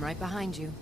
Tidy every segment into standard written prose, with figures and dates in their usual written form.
I'm right behind you.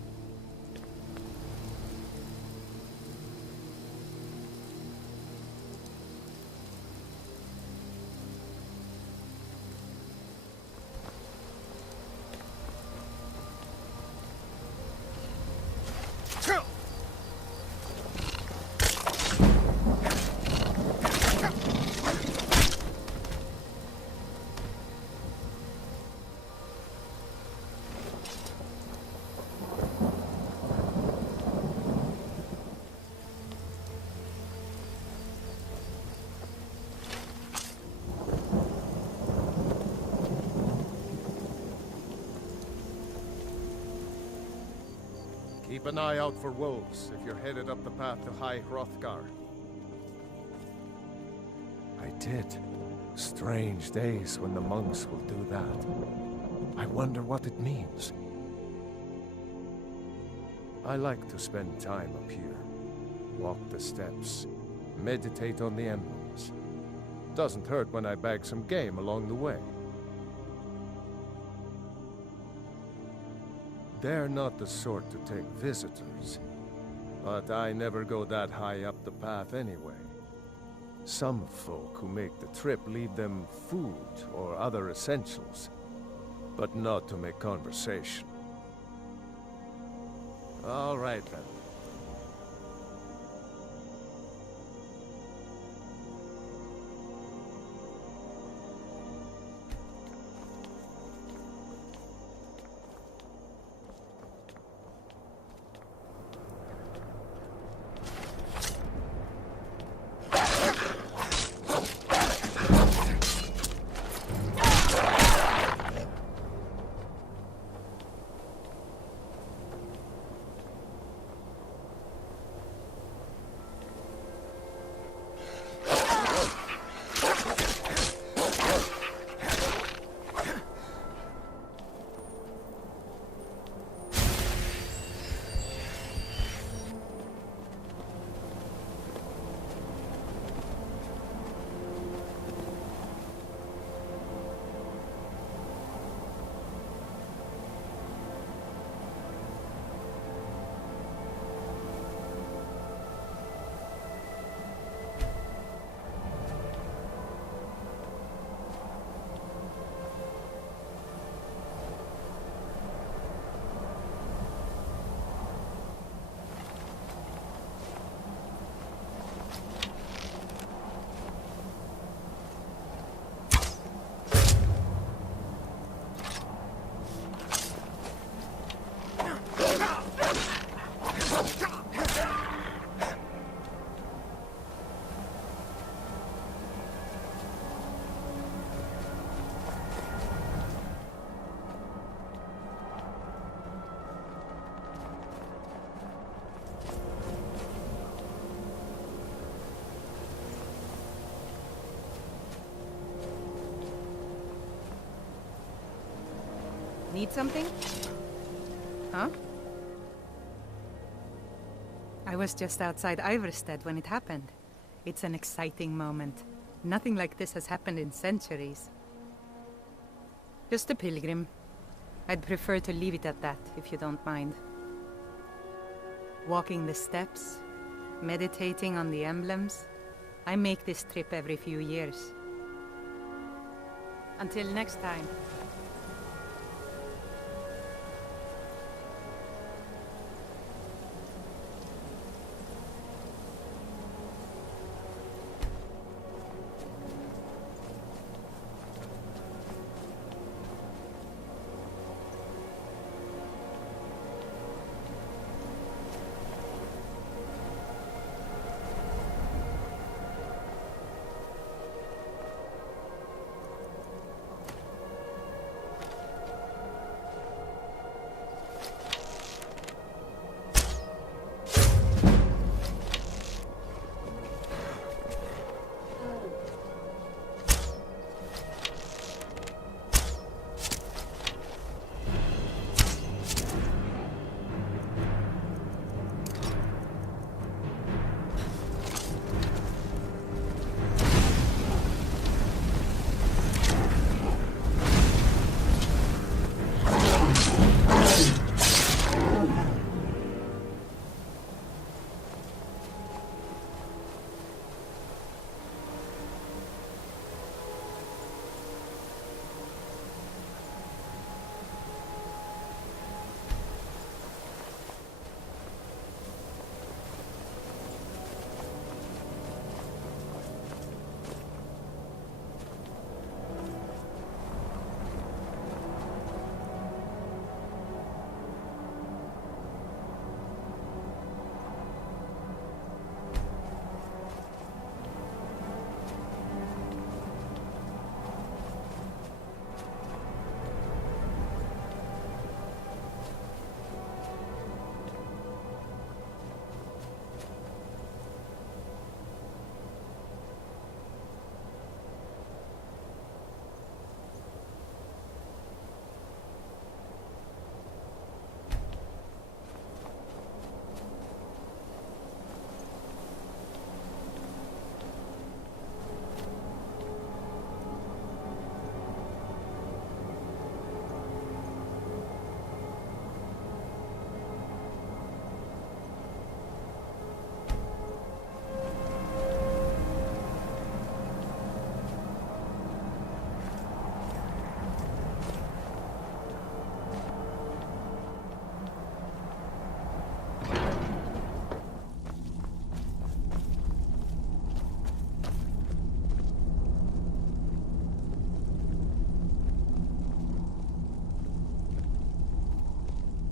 Keep an eye out for wolves if you're headed up the path to High Hrothgar. I did. Strange days when the monks will do that. I wonder what it means. I like to spend time up here. Walk the steps. Meditate on the emblems. Doesn't hurt when I bag some game along the way. They're not the sort to take visitors, but I never go that high up the path anyway. Some folk who make the trip leave them food or other essentials, but not to make conversation. All right then. Need something? Huh? I was just outside Iverstead when it happened. It's an exciting moment. Nothing like this has happened in centuries. Just a pilgrim. I'd prefer to leave it at that, if you don't mind. Walking the steps, meditating on the emblems. I make this trip every few years. Until next time.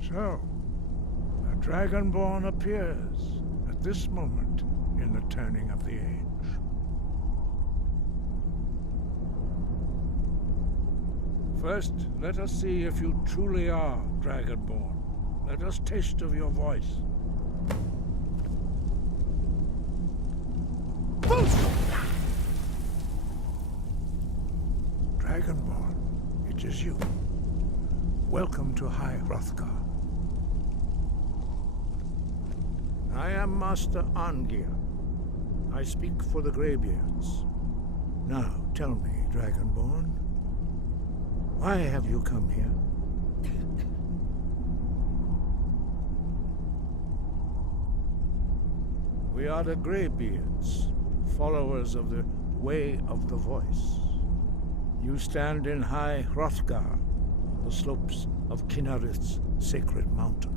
So, a Dragonborn appears at this moment in the turning of the age. First, let us see if you truly are Dragonborn. Let us taste of your voice. Dragonborn, it is you. Welcome to High Hrothgar. I am Master Arngir. I speak for the Greybeards. Now, tell me, Dragonborn, why have you come here? We are the Greybeards, followers of the Way of the Voice. You stand in High Hrothgar, on the slopes of Kinnarith's sacred mountain.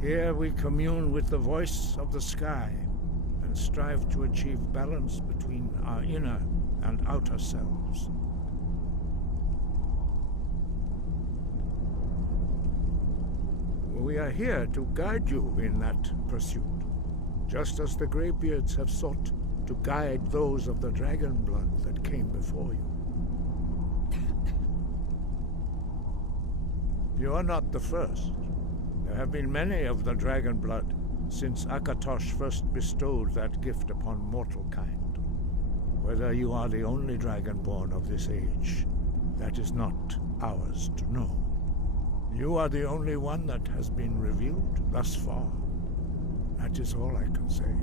Here we commune with the voice of the sky and strive to achieve balance between our inner and outer selves. We are here to guide you in that pursuit, just as the Greybeards have sought to guide those of the dragon blood that came before you. You are not the first. There have been many of the dragon blood since Akatosh first bestowed that gift upon mortal kind. Whether you are the only dragonborn of this age, that is not ours to know. You are the only one that has been revealed thus far. That is all I can say.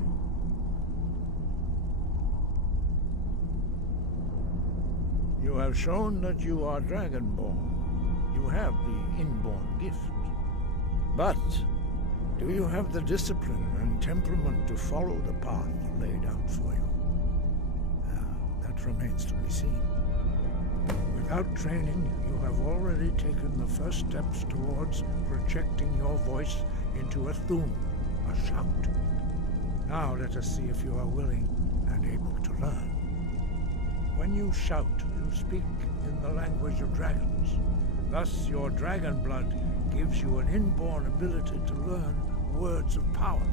You have shown that you are dragonborn. You have the inborn gift. But do you have the discipline and temperament to follow the path laid out for you? That remains to be seen. Without training, you have already taken the first steps towards projecting your voice into a thum, a shout. Now let us see if you are willing and able to learn. When you shout, you speak in the language of dragons. Thus, your dragon blood gives you an inborn ability to learn words of power.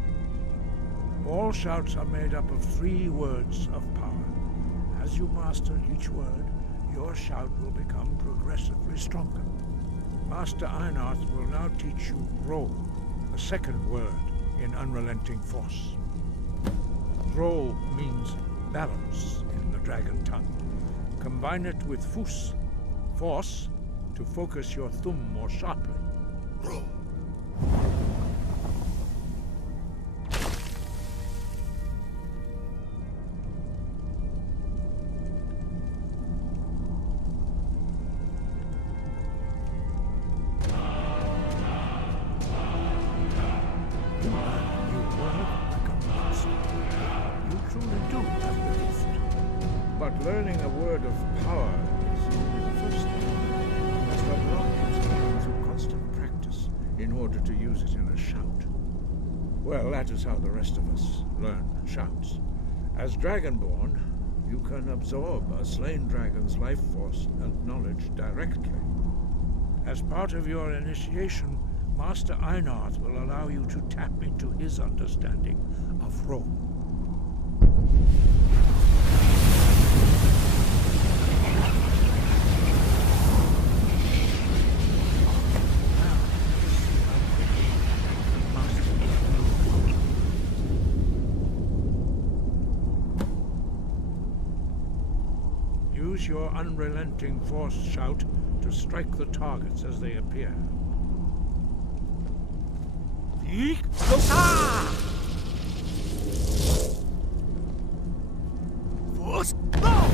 All shouts are made up of 3 words of power. As you master each word, your shout will become progressively stronger. Master Einarth will now teach you Ro, the second word in Unrelenting Force. Ro means balance in the dragon tongue. Combine it with Fus, force, to focus your thumb more sharply. Ro. But learning a word of power is only the first step. You must unlock it through constant practice in order to use it in a shout. Well, that is how the rest of us learn shouts. As Dragonborn, you can absorb a slain dragon's life force and knowledge directly. As part of your initiation, Master Einarth will allow you to tap into his understanding of Ro. Use your unrelenting force shout to strike the targets as they appear. Force go!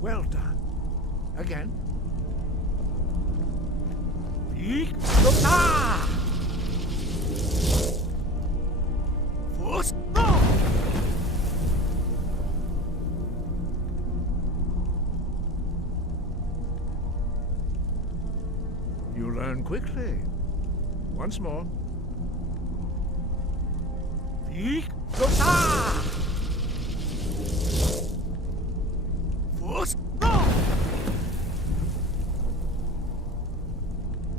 Well done. Again. Force go! You learn quickly. Once more.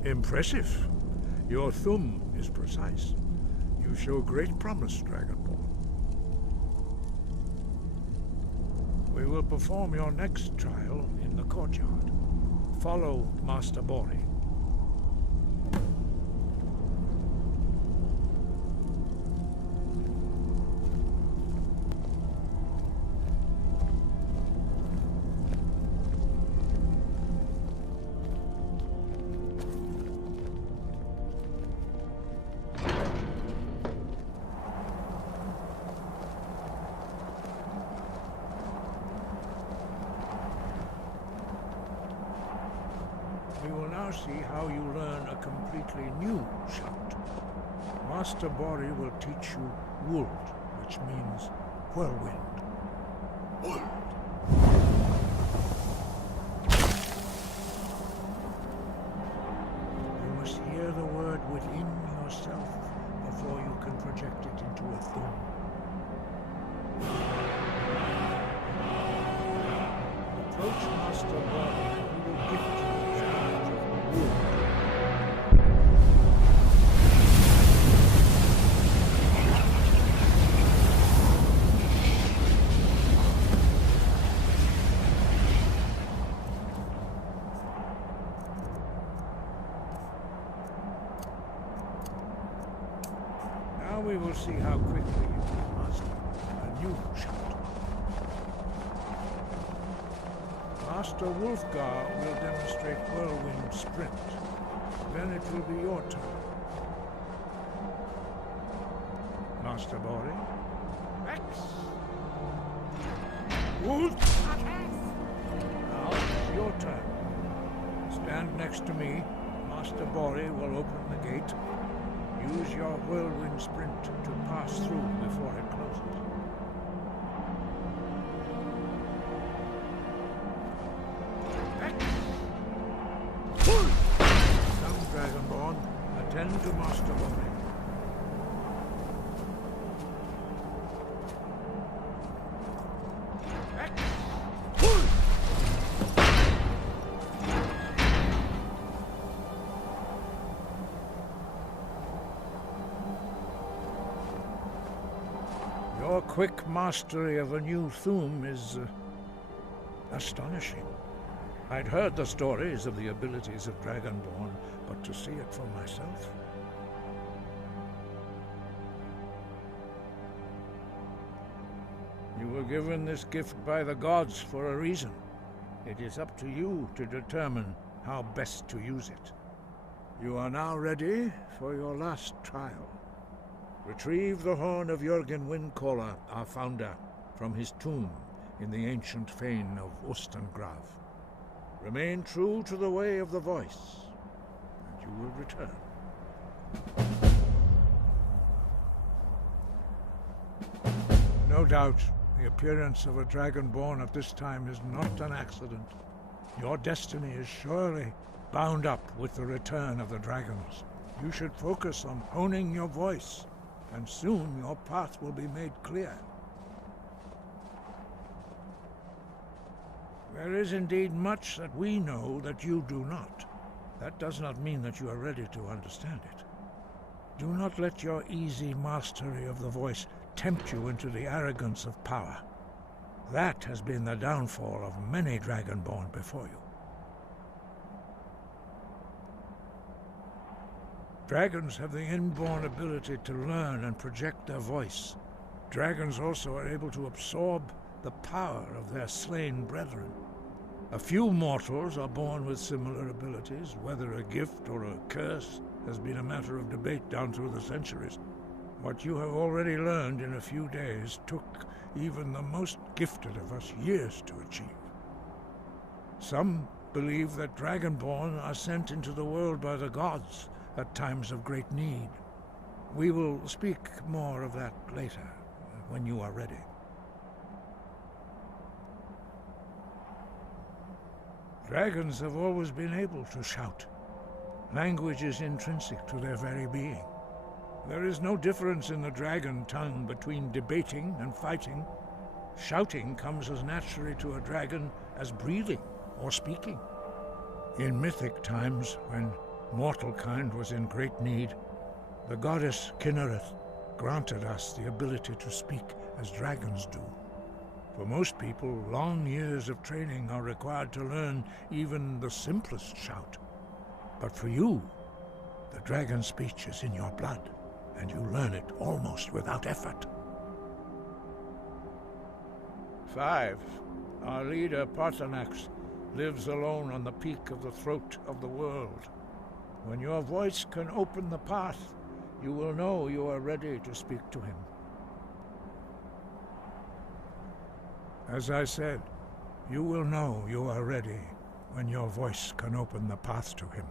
Impressive. Your thum is precise. You show great promise, Dragonborn. We will perform your next trial in the courtyard. Follow Master Bori. We will now see how you learn a completely new shout. Master Bori will teach you Wold, which means whirlwind. Wold. You must hear the word within yourself before you can project it into a thum. Approach Master Bori and he will gift you his knowledge of wood. Now we will see how quickly you can master a new shout. Master Wulfgar will demonstrate whirlwind sprint. Then it will be your turn. Master Bori. Rex! Wolf! Now it's your turn. Stand next to me. Master Bori will open the gate. Use your whirlwind sprint to pass through before it closes. Come, Dragonborn. Attend to Master Bori. Your quick mastery of a new thum is astonishing. I'd heard the stories of the abilities of Dragonborn, but to see it for myself... You were given this gift by the gods for a reason. It is up to you to determine how best to use it. You are now ready for your last trial. Retrieve the horn of Jürgen Windcaller, our founder, from his tomb in the ancient fane of Ostengrav. Remain true to the way of the voice, and you will return. No doubt, the appearance of a Dragonborn at this time is not an accident. Your destiny is surely bound up with the return of the dragons. You should focus on honing your voice, and soon your path will be made clear. There is indeed much that we know that you do not. That does not mean that you are ready to understand it. Do not let your easy mastery of the voice tempt you into the arrogance of power. That has been the downfall of many Dragonborn before you. Dragons have the inborn ability to learn and project their voice. Dragons also are able to absorb the power of their slain brethren. A few mortals are born with similar abilities. Whether a gift or a curse has been a matter of debate down through the centuries. What you have already learned in a few days took even the most gifted of us years to achieve. Some believe that Dragonborn are sent into the world by the gods at times of great need. We will speak more of that later, when you are ready. Dragons have always been able to shout. Language is intrinsic to their very being. There is no difference in the dragon tongue between debating and fighting. Shouting comes as naturally to a dragon as breathing or speaking. In mythic times, when Mortal kind was in great need. The goddess Kinnereth granted us the ability to speak as dragons do. For most people, long years of training are required to learn even the simplest shout. But for you, the dragon speech is in your blood, and you learn it almost without effort. 5. Our leader, Parthenax, lives alone on the peak of the throat of the world. When your voice can open the path, you will know you are ready to speak to him. As I said, you will know you are ready when your voice can open the path to him.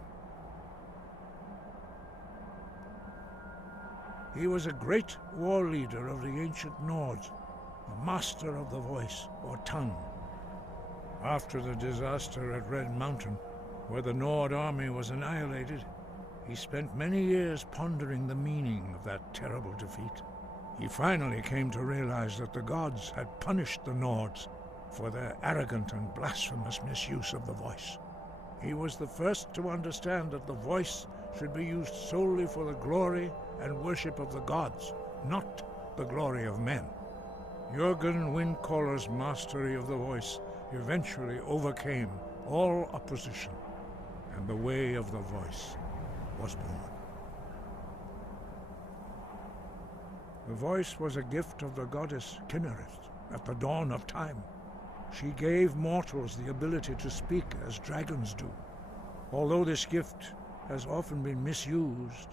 He was a great war leader of the ancient Nords, a master of the voice, or tongue. After the disaster at Red Mountain, where the Nord army was annihilated, he spent many years pondering the meaning of that terrible defeat. He finally came to realize that the gods had punished the Nords for their arrogant and blasphemous misuse of the voice. He was the first to understand that the voice should be used solely for the glory and worship of the gods, not the glory of men. Jürgen Windcaller's mastery of the voice eventually overcame all opposition, and the way of the voice was born. The voice was a gift of the goddess Kinnereth at the dawn of time. She gave mortals the ability to speak as dragons do. Although this gift has often been misused,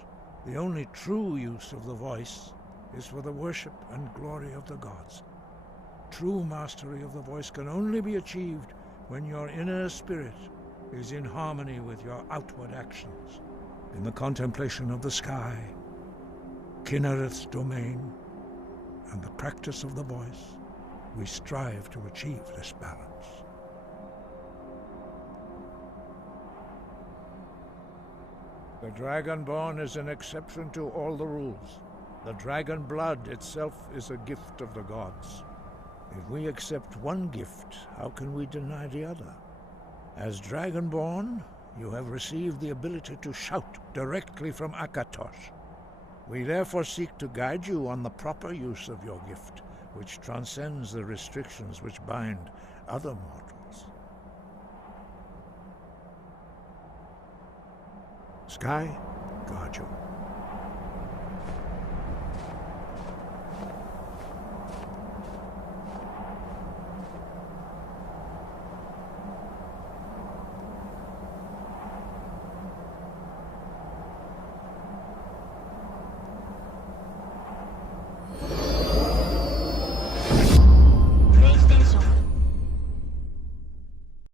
the only true use of the voice is for the worship and glory of the gods. True mastery of the voice can only be achieved when your inner spirit is in harmony with your outward actions. In the contemplation of the sky, Kinnereth's domain, and the practice of the voice, we strive to achieve this balance. The Dragonborn is an exception to all the rules. The dragon blood itself is a gift of the gods. If we accept one gift, how can we deny the other? As Dragonborn, you have received the ability to shout directly from Akatosh. We therefore seek to guide you on the proper use of your gift, which transcends the restrictions which bind other mortals. Sky, guard you.